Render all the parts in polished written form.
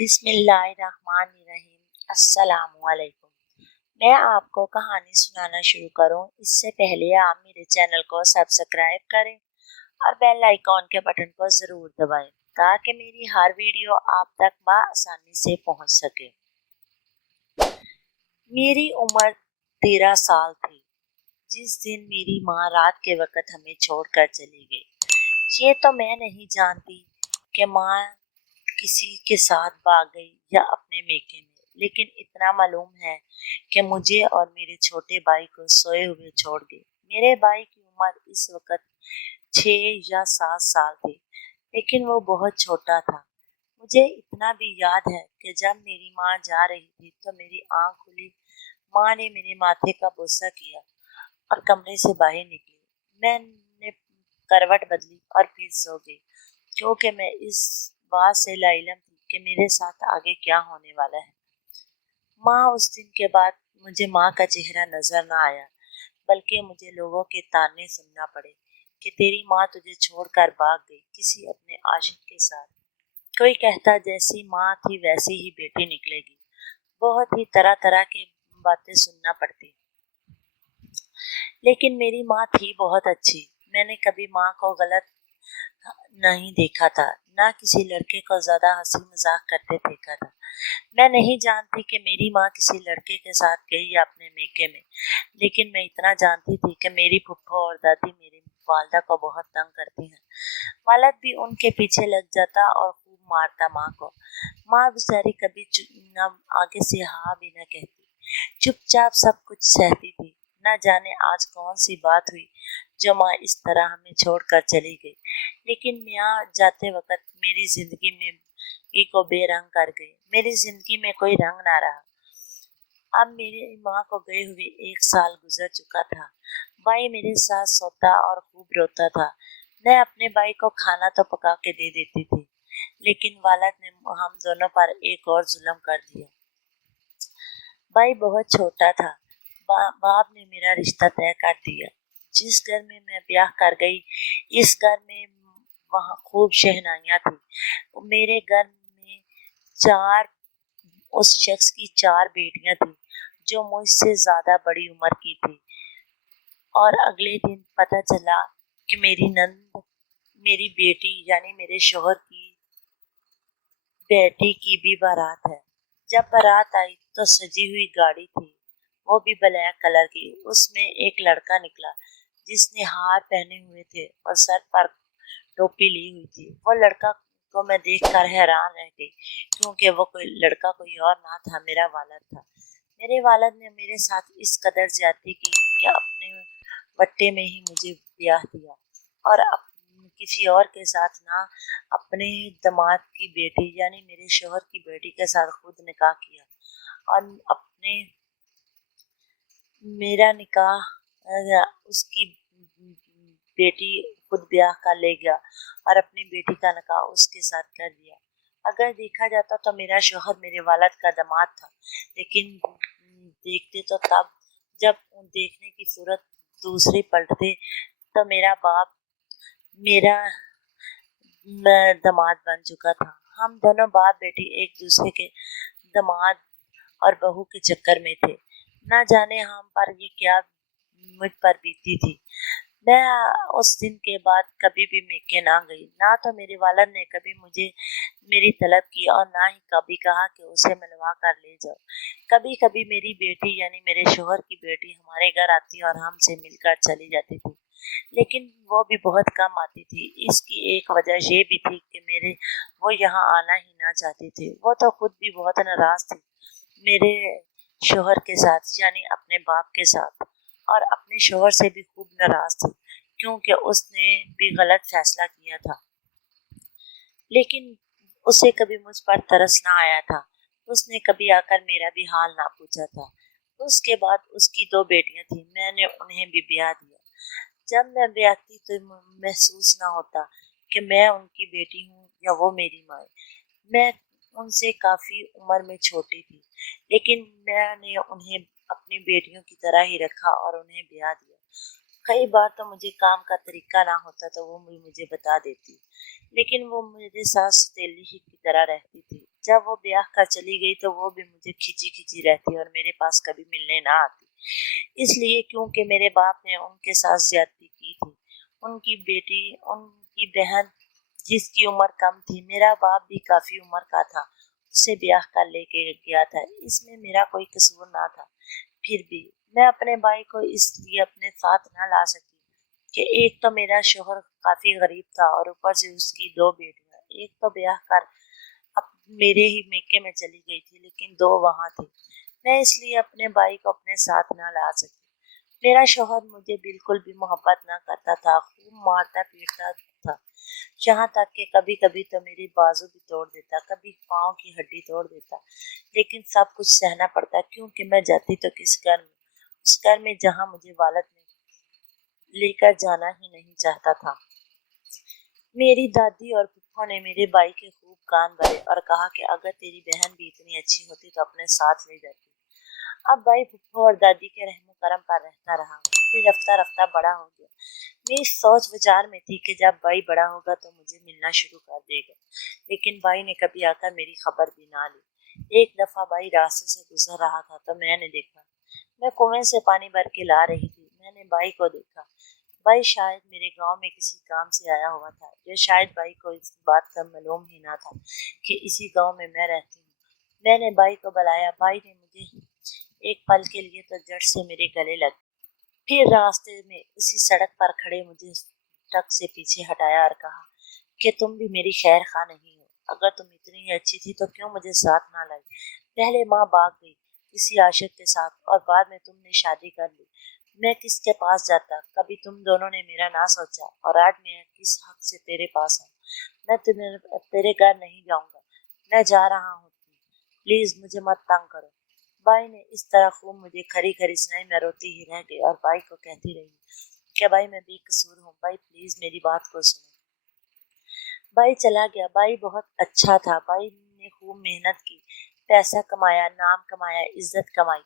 बिस्मिल्लाहिर्रहमानिर्रहीम। अस्सलाम वालेकुम। मैं आपको कहानी सुनाना शुरू करूं इससे पहले आप मेरे चैनल को सब्सक्राइब करें और बेल आइकॉन के बटन को ज़रूर दबाएं ताकि मेरी हर वीडियो आप तक बआसानी से पहुंच सके। मेरी उम्र 13 साल थी जिस दिन मेरी माँ रात के वक्त हमें छोड़कर चली गई। ये तो मैं नहीं जानती कि माँ किसी के साथ भाग गई या अपने मेके में, लेकिन इतना मालूम है कि मुझे और मेरे छोटे भाई को सोए हुए छोड़ गई। मेरे भाई की उम्र इस वक्त 6 या 7 साल थी, लेकिन वो बहुत छोटा था। मुझे इतना भी याद है कि जब मेरी माँ जा रही थी तो मेरी आँख खुली, माँ ने मेरे माथे का बोसा किया और कमरे से बाहर निकली। मैंने करवट बदली और फिर सो गई, क्योंकि मैं इस बात से लाइलम थी कि मेरे साथ आगे क्या होने वाला है। माँ उस दिन के बाद मुझे माँ का चेहरा नजर न आया, बल्कि मुझे लोगों के ताने सुनना पड़े कि तेरी माँ तुझे छोड़कर भाग गई किसी अपने आशिक के साथ। कोई कहता जैसी माँ थी वैसी ही बेटी निकलेगी। बहुत ही तरह तरह की बातें सुनना पड़ती, लेकिन मेरी माँ थी बहुत अच्छी। मैंने कभी माँ को गलत नहीं देखा था, ना किसी लड़के को ज्यादा हंसी मजाक करते देखा था। मैं नहीं जानती कि मेरी माँ किसी लड़के के साथ गई या अपने मेके में, लेकिन मैं इतना जानती थी कि मेरी फुफ्फो और दादी मेरी वालदा को बहुत तंग करती हैं। वालद भी उनके पीछे लग जाता और खूब मारता माँ को। माँ बेचारी कभी न आगे से हाँ भी न कहती, चुपचाप सब कुछ सहती थी। न जाने आज कौन सी बात हुई जो माँ इस तरह हमें छोड़कर चली गई, लेकिन माँ जाते वक्त मेरी जिंदगी में को बेरंग कर गई। मेरी जिंदगी में कोई रंग ना रहा। अब मेरी माँ को गए हुए 1 साल गुजर चुका था। भाई मेरे साथ सोता और खूब रोता था। मैं अपने भाई को खाना तो पका के दे देती थी, लेकिन वालद ने हम दोनों पर एक और जुल्म कर दिया। भाई बहुत छोटा था। बाप ने मेरा रिश्ता तय कर दिया। जिस घर में मैं ब्याह कर गई, इस घर में वहाँ खूब शहनाइयाँ थी। मेरे घर में उस शख्स की 4 बेटियां थी जो मुझसे ज्यादा बड़ी उम्र की थी। और अगले दिन पता चला कि मेरी नंद मेरी बेटी यानी मेरे शोहर की बेटी की भी बारात है। जब बारात आई तो सजी हुई गाड़ी थी, वो भी ब्लैक कलर की। उसमें एक लड़का निकला जिसने हार पहने हुए थे और सर पर टोपी ली हुई थी। वो लड़का को मैं देखकर हैरान रह गई, क्योंकि वो कोई लड़का कोई और ना था, मेरा वालद था। मेरे वालद ने मेरे साथ इस कदर ज्यादती की कि अपने बट्टे में ही मुझे ब्याह दिया और किसी और के साथ ना, अपने दामाद की बेटी यानी मेरे शोहर की बेटी के साथ खुद निकाह किया और अपने मेरा निकाह उसकी बेटी खुद ब्याह कर ले गया और अपनी बेटी का निकाह उसके साथ कर दिया। अगर देखा जाता तो मेरा शोहर मेरे वालद का दामाद था, लेकिन देखते तो तब जब देखने की सूरत दूसरी पलटते तो मेरा बाप मेरा दामाद बन चुका था। हम दोनों बाप बेटी एक दूसरे के दामाद और बहू के चक्कर में थे। न जाने हम पर ये क्या मुझ पर बीती थी। मैं उस दिन के बाद कभी भी मेके ना गई। ना तो मेरे वालद ने कभी मुझे मेरी तलब की और ना ही कभी कहा कि उसे मिलवा कर ले जाओ। कभी कभी मेरी बेटी यानी मेरे शोहर की बेटी हमारे घर आती और हमसे मिलकर चली जाती थी, लेकिन वो भी बहुत कम आती थी। इसकी एक वजह ये भी थी कि वो यहाँ आना ही ना चाहती थी। वो तो खुद भी बहुत नाराज थी मेरे शोहर के साथ यानी अपने बाप के साथ, और अपने शोहर से भी खूब नाराज थी क्योंकि उसने भी गलत फैसला किया था। लेकिन उसे कभी मुझ पर तरस ना आया था। उसने कभी आकर मेरा भी हाल ना पूछा था। उसके बाद उसकी 2 बेटियां थी, मैंने उन्हें भी ब्याह दिया। जब मैं ब्याहती तो महसूस ना होता कि मैं उनकी बेटी हूँ या वो मेरी माँ। मैं उनसे काफी उम्र में छोटी थी, लेकिन मैंने उन्हें अपनी बेटियों की तरह ही रखा और उन्हें ब्याह दिया। कई बार तो मुझे काम का तरीका ना होता तो वो मुझे बता देती, लेकिन वो मेरे साथ सौतेली ही की तरह रहती थी। जब वो ब्याह कर चली गई तो वो भी मुझे खिंची खिंची रहती और मेरे पास कभी मिलने ना आती, इसलिए क्योंकि मेरे बाप ने उनके साथ ज्यादती की थी। उनकी बेटी, उनकी बहन जिसकी उम्र कम थी, मेरा बाप भी काफी उम्र का था, उसे ब्याह कर लेके गया था, इसमें मेरा कोई कसूर ना था। फिर भी मैं अपने भाई को इसलिए अपने साथ ना ला सकी कि एक तो मेरा शोहर काफी गरीब था और ऊपर से उसकी दो बेटियां, एक तो ब्याह कर अब मेरे ही मेके में चली गई थी, लेकिन दो वहां थी। मैं इसलिए अपने भाई को अपने साथ ना ला सकी। मेरा शोहर मुझे बिल्कुल भी मोहब्बत ना करता था, खूब मारता पीटता था, यहाँ तक कि कभी कभी तो मेरी बाजू भी तोड़ देता, कभी पाँव की हड्डी तोड़ देता, लेकिन सब कुछ सहना पड़ता क्योंकि मैं जाती तो किस घर में, उस घर में जहाँ मुझे वालद ने लेकर जाना ही नहीं चाहता था। मेरी दादी और फूफा ने मेरे भाई के खूब कान भरे और कहा कि अगर तेरी बहन भी इतनी अच्छी होती तो अपने साथ ले जाती। अब भाई फूफा और दादी के रहमो करम पर रहता रहा, फिर रफ्ता रफ्ता बड़ा हो गया। मेरी सोच विचार में थी कि जब भाई बड़ा होगा तो मुझे मिलना शुरू कर देगा, लेकिन भाई ने कभी आकर मेरी खबर भी ना ली। एक दफा भाई रास्ते से गुजर रहा था तो मैंने देखा, मैं कुएं से पानी भर के ला रही थी, मैंने भाई को देखा। भाई शायद मेरे गांव में किसी काम से आया हुआ था, या शायद भाई को इस बात का मालूम ही ना था कि इसी गांव में मैं रहती हूँ। मैंने भाई को बुलाया, भाई ने मुझे एक पल के लिए तो जड़ से मेरे गले लग, फिर रास्ते में उसी सड़क पर खड़े मुझे ट्रक से पीछे हटाया और कहा कि तुम भी मेरी खैर खा नहीं हो, अगर तुम इतनी ही अच्छी थी तो क्यों मुझे साथ ना लाई। पहले माँ भाग गई किसी आशिक के साथ और बाद में तुमने शादी कर ली, मैं किसके पास जाता, कभी तुम दोनों ने मेरा ना सोचा, और आज मैं किस हक से तेरे पास हूँ। मैं तुम्हें तेरे घर नहीं जाऊंगा, मैं जा रहा हूँ, प्लीज मुझे मत तंग करो। भाई ने इस तरह खूब मुझे खरी खरी सुनाई, मैं रोती ही रह गई और भाई को कहती रही कि भाई मैं बेकसूर हूँ, भाई प्लीज मेरी बात को सुनो। भाई चला गया। भाई बहुत अच्छा था, भाई ने खूब मेहनत की, पैसा कमाया, नाम कमाया, इज्जत कमाई।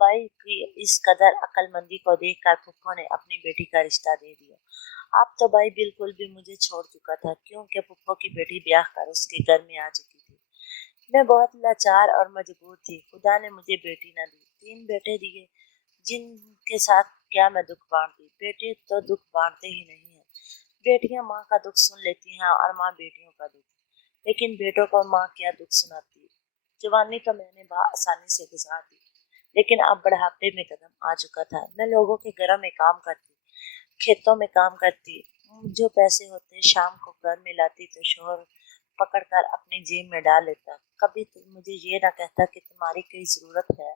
भाई की इस कदर अक्लमंदी को देखकर फुफ्फो ने अपनी बेटी का रिश्ता दे दिया। अब तो भाई बिल्कुल भी मुझे छोड़ चुका था क्योंकि फुफ्फो की बेटी ब्याह कर उसके घर में आ चुकी थी। मैं बहुत लाचार और मजबूर थी, खुदा ने मुझे बेटी न दी, तीन बेटे दिए जिनके साथ क्या मैं दुख बांटती। बेटे तो दुख बांटते ही नहीं है, बेटियां माँ का दुख सुन लेती हैं और माँ बेटियों का दुख, लेकिन बेटों को माँ क्या दुख सुनाती है। जवानी तो मैंने आसानी से गुजार दी, लेकिन अब बुढ़ापे में कदम आ चुका था। मैं लोगों के घरों में काम करती, खेतों में काम करती, जो पैसे होते शाम को घर में लाती तो शोहर पकड़ कर अपनी जेब में डाल लेता, कभी तो मुझे ये ना कहता कि तुम्हारी कोई जरूरत है।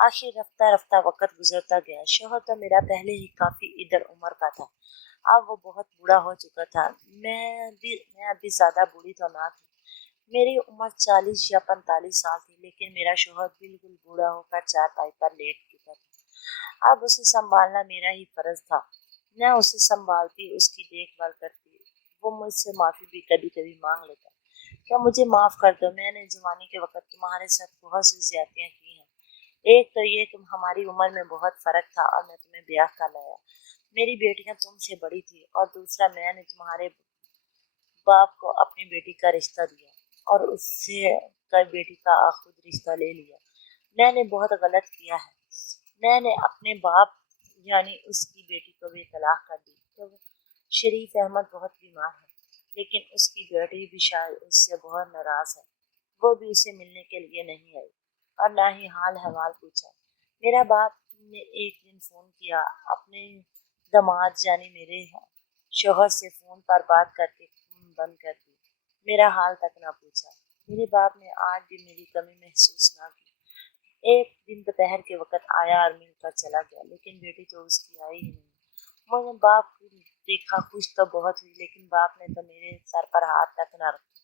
आखिर रफ्ता रफ्ता वक्त गुजरता गया, शोहर तो मेरा पहले ही काफी इधर उम्र का था, अब वो बहुत बूढ़ा हो चुका था। मैं अभी ज्यादा बूढ़ी तो ना थी, मेरी उम्र 40 या 45 साल थी, लेकिन मेरा शोहर बिल्कुल बूढ़ा होकर चारपाई पर लेट चुका था। अब उसे संभालना मेरा ही फर्ज था। मैं उसे संभालती, उसकी देखभाल करती, वो मुझसे माफी भी कभी कभी मांग लेता, क्या मुझे माफ कर दो, मैंने जवानी के वक्त तुम्हारे साथ बहुत सी ज्यादतियां की हैं। एक तो ये कि हमारी उम्र में बहुत फर्क था और मैं तुम्हें ब्याह कर लाया, मेरी बेटियां तुमसे बड़ी थी, और दूसरा मैंने तुम्हारे बाप को अपनी बेटी का रिश्ता दिया और उससे कर बेटी का खुद रिश्ता ले लिया। मैंने बहुत गलत किया है, मैंने अपने बाप यानी उसकी बेटी को भी तलाक कर दी। तो शरीफ अहमद बहुत बीमार है, लेकिन उसकी बेटी भी शायद उससे बहुत नाराज है, वो भी उसे मिलने के लिए नहीं आई और ना ही हाल हवाल पूछा। मेरा बाप ने एक दिन फोन किया, अपने दामाद यानी मेरे शोहर से फोन पर बात करके बंद कर दी, मेरा हाल तक ना पूछा। मेरे बाप ने आज भी मेरी कमी महसूस ना की। एक दिन दोपहर के वक्त आया और मिलकर चला गया, लेकिन बेटी तो उसकी आई ही नहीं। मैंने बाप को देखा, खुश तो बहुत हुई, लेकिन बाप ने तो मेरे सर पर हाथ तक ना रखा,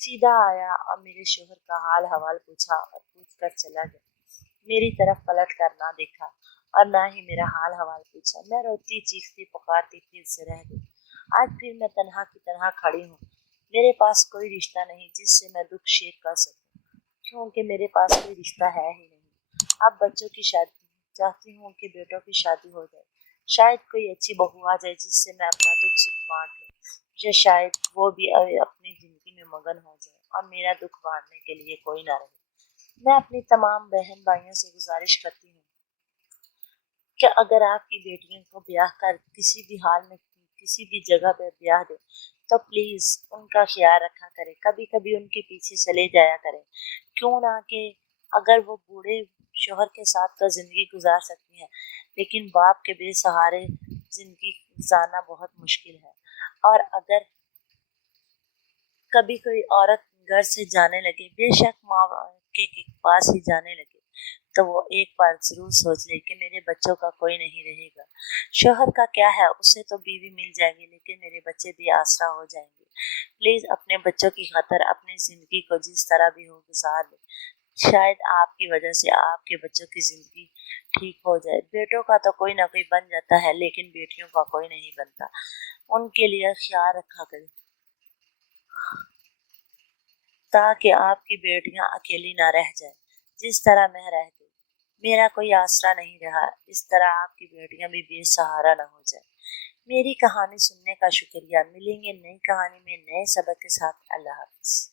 सीधा आया और मेरे शोहर का हाल हवाल पूछा और पूछ कर चला गया। मेरी तरफ पलट कर ना देखा और ना ही मेरा हाल हवाल पूछा। मैं रोती चीखती पुकारती फिर से रह गई। आज फिर मैं तन्हा की तरह खड़ी हूँ, मेरे पास कोई रिश्ता नहीं जिससे मैं दुख शेयर कर सकूं, क्योंकि मेरे पास कोई रिश्ता है ही नहीं। अब बच्चों की शादी चाहती हूँ कि बेटों की शादी हो जाए, शायद कोई अच्छी बहू आ जाए जिससे मैं अपना दुख सुख बांट लूं, या शायद वो भी अपनी जिंदगी में मगन हो जाए اور میرا دکھ بانٹنے کے لیے کوئی نہ رہے۔ میں اپنی تمام بہن بھائیوں سے گزارش کرتی ہوں کہ اگر آپ کی بیٹیوں کو بیاہ کر کسی بھی حال میں کسی بھی جگہ پہ بیاہ دے تو پلیز ان کا خیال رکھا کرے، کبھی کبھی ان کے پیچھے چلے جایا کرے، کیوں نہ کہ اگر وہ بوڑھے شوہر کے ساتھ تو زندگی گزار سکتی ہیں لیکن باپ کے بے سہارے زندگی گزارنا بہت مشکل ہے۔ اور اگر کبھی کوئی عورت گھر سے جانے لگے، بے شک ماں کے پاس ہی جانے لگے، تو وہ ایک بار ضرور سوچ لے کہ میرے بچوں کا کوئی نہیں رہے گا۔ شوہر کا کیا ہے، اسے تو بیوی مل جائے گی لیکن میرے بچے بھی آسرا ہو جائیں گے۔ پلیز اپنے بچوں کی خاطر اپنی زندگی کو جس طرح بھی ہو گزار لیں، شاید آپ کی وجہ سے آپ کے بچوں کی زندگی ٹھیک ہو جائے۔ بیٹوں کا تو کوئی نہ کوئی بن جاتا ہے لیکن بیٹیوں کا کوئی نہیں بنتا، ان کے لیے خیال رکھا کریں تاکہ آپ کی بیٹیاں اکیلی نہ رہ جائیں جس طرح میں رہ گئی۔ میرا کوئی آسرا نہیں رہا، اس طرح آپ کی بیٹیاں بھی بے سہارا نہ ہو جائیں۔ میری کہانی سننے کا شکریہ۔ ملیں گے نئی کہانی میں نئے سبق کے ساتھ۔ اللہ حافظ۔